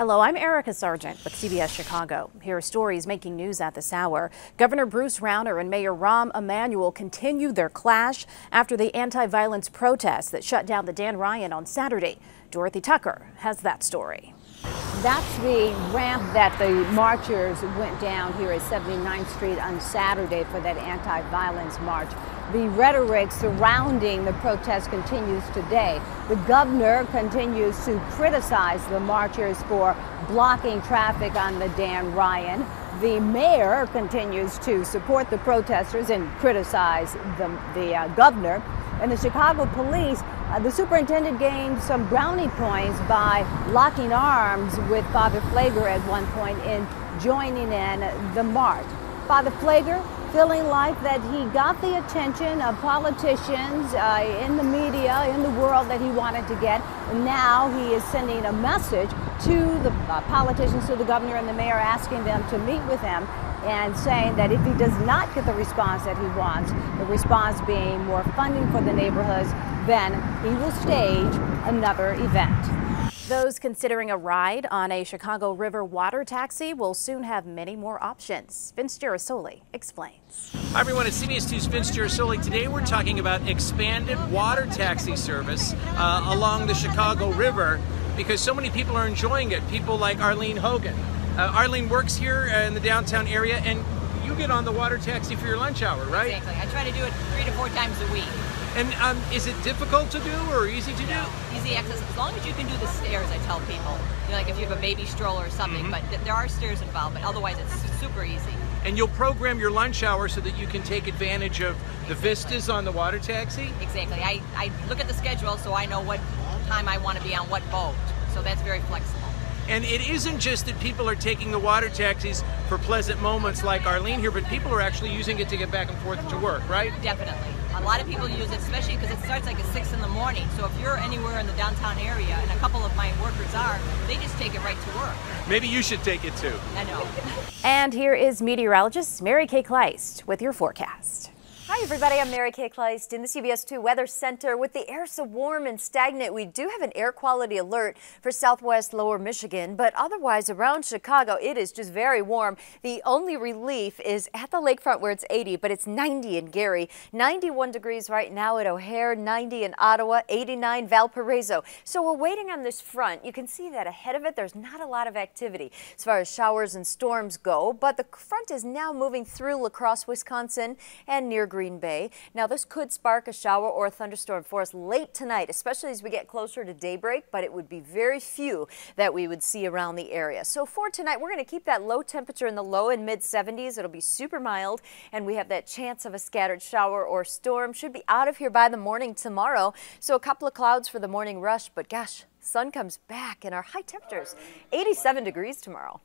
Hello, I'm Erica Sargent with CBS Chicago. Here are stories making news at this hour. Governor Bruce Rauner and Mayor Rahm Emanuel continue their clash after the anti-violence protests that shut down the Dan Ryan on Saturday. Dorothy Tucker has that story. That's the ramp that the marchers went down here at 79th Street on Saturday for that anti-violence march. The rhetoric surrounding the protest continues today. The governor continues to criticize the marchers for blocking traffic on the Dan Ryan. The mayor continues to support the protesters and criticize the governor. And the Chicago police, the superintendent gained some brownie points by locking arms with Father Pfleger at one point in joining in the march. Father Pfleger feeling like that he got the attention of politicians in the media, in the world that he wanted to get. And now he is sending a message to the politicians, to the governor and the mayor, asking them to meet with him and saying that if he does not get the response that he wants, the response being more funding for the neighborhoods, then he will stage another event. Those considering a ride on a Chicago River water taxi will soon have many more options. Vince Girasoli explains. Hi everyone, it's CBS 2's Vince Girasoli. Today we're talking about expanded water taxi service along the Chicago River because so many people are enjoying it. People like Arlene Hogan. Arlene works here in the downtown area, and you get on the water taxi for your lunch hour, right? Exactly. I try to do it 3 to 4 times a week. And is it difficult to do or easy to do? Easy access, as long as you can do the stairs, I tell people. You know, like if you have a baby stroller or something, but there are stairs involved, but otherwise it's super easy. And you'll program your lunch hour so that you can take advantage of the vistas on the water taxi? Exactly. I look at the schedule so I know what time I want to be on what boat, so that's very flexible. And it isn't just that people are taking the water taxis for pleasant moments like Arlene here, but people are actually using it to get back and forth to work, right? Definitely. A lot of people use it, especially because it starts like at 6 in the morning. So if you're anywhere in the downtown area, and a couple of my workers are, they just take it right to work. Maybe you should take it too. I know. And here is meteorologist Mary Kay Kleist with your forecast. Hi everybody, I'm Mary Kay Kleist in the CBS 2 Weather Center. With the air so warm and stagnant, we do have an air quality alert for southwest lower Michigan, but otherwise around Chicago, it is just very warm. The only relief is at the lakefront where it's 80, but it's 90 in Gary, 91 degrees right now at O'Hare, 90 in Ottawa, 89 Valparaiso. So we're waiting on this front. You can see that ahead of it, there's not a lot of activity as far as showers and storms go, but the front is now moving through La Crosse, Wisconsin and near Green Bay. Now this could spark a shower or a thunderstorm for us late tonight, especially as we get closer to daybreak, but it would be very few that we would see around the area. So for tonight, we're going to keep that low temperature in the low and mid 70s. It'll be super mild, and we have that chance of a scattered shower or storm. Should be out of here by the morning tomorrow. So a couple of clouds for the morning rush, but gosh, sun comes back and our high temperatures 87 degrees tomorrow.